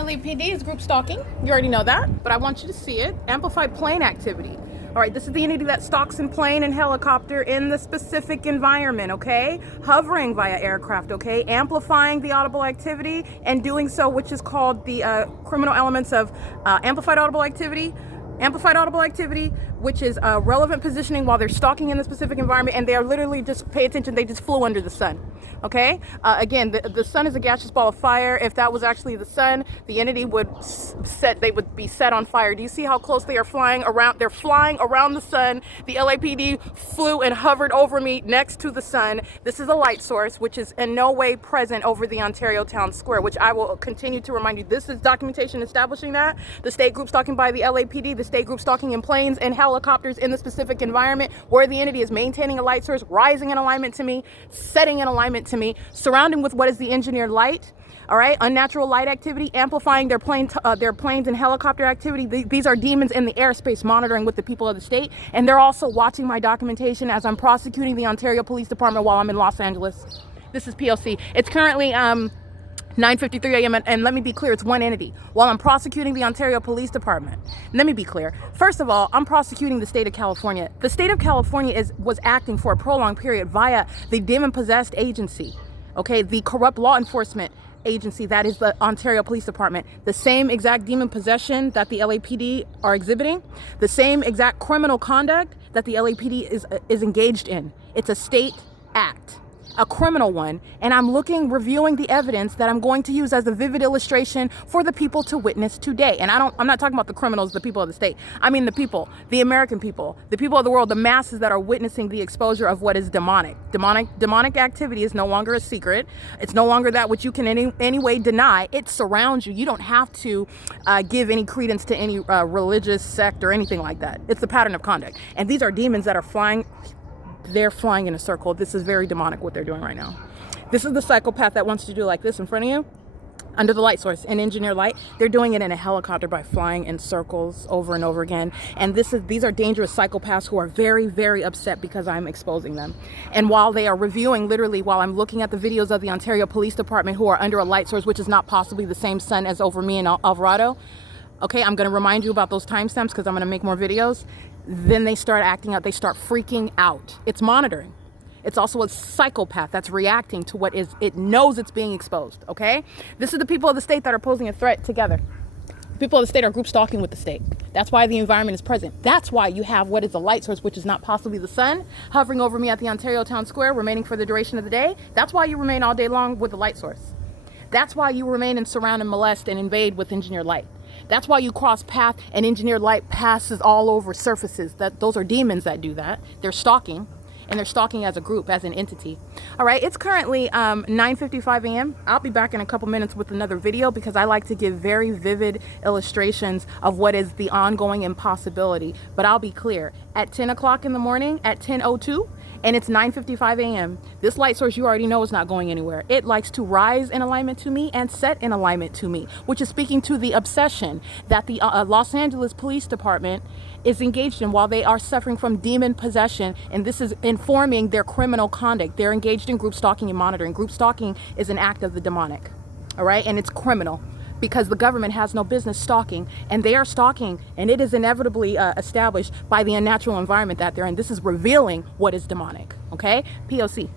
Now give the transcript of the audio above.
LAPD is group stalking. You already know that, but I want you to see it. Amplified plane activity. All right, this is the entity that stalks in plane and helicopter in the specific environment, okay? Hovering via aircraft, okay? Amplifying the audible activity and doing so, which is called the criminal elements of amplified audible activity, which is relevant positioning while they're stalking in the specific environment, and they are literally, just pay attention, they just flew under the sun. Okay, again, the sun is a gaseous ball of fire. If that was actually the sun, the entity would be set on fire. Do you see how close they are flying around? They're flying around the sun. The LAPD flew and hovered over me next to the sun. This is a light source, which is in no way present over the Ontario Town Square, which I will continue to remind you. This is documentation establishing that. The state group stalking by the LAPD, the state group stalking in planes and helicopters in the specific environment where the entity is maintaining a light source, rising in alignment to me, setting in alignment to me, surrounding with what is the engineered light, all right, unnatural light activity, amplifying their planes and helicopter activity. These are demons in the airspace monitoring with the people of the state, and they're also watching my documentation as I'm prosecuting the Ontario Police Department while I'm in Los Angeles. This is P.O.C. It's currently 9:53 a.m. and let me be clear, it's one entity. While I'm prosecuting the Ontario Police Department, let me be clear. First of all, I'm prosecuting the state of California. The state of California was acting for a prolonged period via the demon-possessed agency, okay, the corrupt law enforcement agency that is the Ontario Police Department. The same exact demon possession that the LAPD are exhibiting, the same exact criminal conduct that the LAPD is engaged in. It's a state act, a criminal one, and I'm reviewing the evidence that I'm going to use as a vivid illustration for the people to witness today. And I'm not talking about the criminals, the people of the state. I mean the people, the American people, the people of the world, the masses that are witnessing the exposure of what is demonic. Demonic activity is no longer a secret. It's no longer that which you can in any way deny. It surrounds you. You don't have to give any credence to any religious sect or anything like that. It's the pattern of conduct. And these are demons that are flying. They're flying in a circle. This is very demonic what they're doing right now. This is the psychopath that wants to do like this in front of you, under the light source, in engineered light. They're doing it in a helicopter by flying in circles over and over again. And these are dangerous psychopaths who are very, very upset because I'm exposing them. And while they are reviewing, literally, while I'm looking at the videos of the Ontario Police Department who are under a light source, which is not possibly the same sun as over me in Alvarado, okay, I'm going to remind you about those timestamps because I'm going to make more videos. Then they start acting out. They start freaking out. It's monitoring. It's also a psychopath that's reacting to what it knows it's being exposed, okay? This is the people of the state that are posing a threat together. The people of the state are group stalking with the state. That's why the environment is present. That's why you have what is a light source, which is not possibly the sun, hovering over me at the Ontario Town Square, remaining for the duration of the day. That's why you remain all day long with the light source. That's why you remain and surround and molest and invade with engineered light. That's why you cross path and engineered light passes all over surfaces. Those are demons that do that. They're stalking, and they're stalking as a group, as an entity. All right, it's currently 9:55 a.m. I'll be back in a couple minutes with another video because I like to give very vivid illustrations of what is the ongoing impossibility. But I'll be clear, at 10 o'clock in the morning, at 10:02, and it's 9:55 a.m. This light source you already know is not going anywhere. It likes to rise in alignment to me and set in alignment to me, which is speaking to the obsession that the Los Angeles Police Department is engaged in while they are suffering from demon possession, and this is informing their criminal conduct. They're engaged in group stalking and monitoring. Group stalking is an act of the demonic, all right, and it's criminal, because the government has no business stalking, and they are stalking, and it is inevitably established by the unnatural environment that they're in. This is revealing what is demonic, okay? P.O.C.